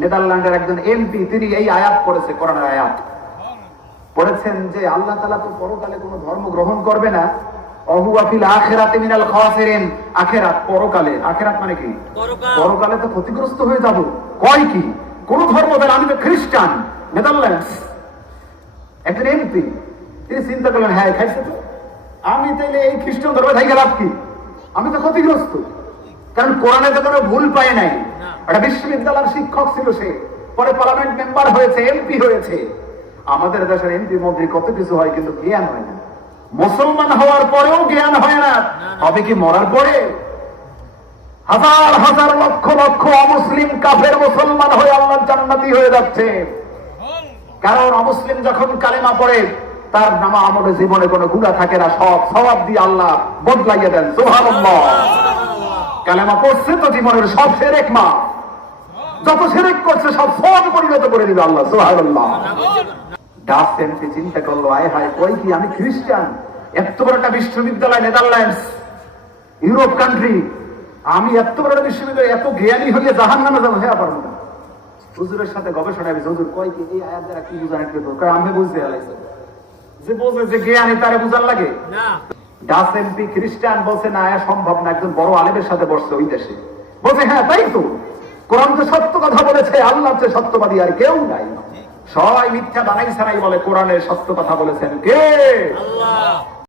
নেদারল্যান্ডের একজন এমপি, তিনি এই আয়াত পড়েছে, কোরআনের আয়াত পড়েছেন যে আল্লাহ তাআলা তো পরকালে কোনো ধর্ম গ্রহণ করবে না। অহুয়া ফিল আখিরাতি মিনাল খাসিরিন, আখিরাত পরকালে, আখিরাত মানে কি? পরকালে তো ক্ষতিগ্রস্ত হয়ে যাব। কয় কি কোন ধর্ম দেন? আমি তো খ্রিস্টান। নেদারল্যান্ডস একজন এমপি, তিনি চিন্তা করলেন, হ্যাঁ খাইছে তো, আমি তাইলে এই খ্রিস্টান ধর্মে থাইকে লাভ কি? আমি তো ক্ষতিগ্রস্ত, কারণ কোরআনে তো কোনো ভুল পায় নাই। একটা বিশ্ববিদ্যালয়ের শিক্ষক ছিল সে, পরে পার্লামেন্ট মেম্বার হয়েছে, এমপি হয়েছে। আমাদের দেশের এমপি মন্ত্রী কত কিছু হয়, কিন্তু জ্ঞান হয় না। মুসলমান হওয়ার পরেও জ্ঞান হয় না, হবে কি মরার পরে? হাজার হাজার লক্ষ লক্ষ অমুসলিম কাফের মুসলমান হয়ে আল্লাহর জান্নাতি হয়ে যাচ্ছে। কারণ অমুসলিম যখন কালেমা পড়ে, তার নামা আমলে জীবনে কোনো গুনাহ থাকে না, সব সওয়াব দিয়ে আল্লাহ বদলাইয়া দেন। সুবহানাল্লাহ। কালেমা পড়ছে তো জীবনের সব শিরক মাফ, যত শিরক করছে সব সওয়াবে পরিণত করে দিবে আল্লাহ। সুবহানাল্লাহ। ডাস এমপি চিন্তা করলো, আয় হায় কই কি, আমি খ্রিস্টান, এত বড় একটা বিশ্ববিদ্যালয়, নেদারল্যান্ডস, ইউরোপ কান্ট্রি, আমি এত বড় একটা বিশ্ববিদ্যালয়, এত জ্ঞানী হইয়া জাহান্নামে যাবো, হ্যাঁ পারবো না। হুজুরের সাথে গবেষণা, হুজুর কয় কি এই আয়াত দ্বারা কি বুঝানো দরকার? আমি বুঝতে আলাইছি যে বোঝে যে জ্ঞানী তারে বুঝার লাগে না। ডাস এমপি খ্রিস্টান বলছে না, আয়া সম্ভব না। একজন বড় আলেমের সাথে বসছে ওই দেশে, বলছে হ্যাঁ তাই তো, কোরআন তো সত্য কথা বলেছে, আল্লাহ যে সত্যবাদী আর কেউ নাই, সবাই মিথ্যা বানাই ছাড়াই বলে কোরআনের সত্য কথা বলেছেন কে? আল্লাহ।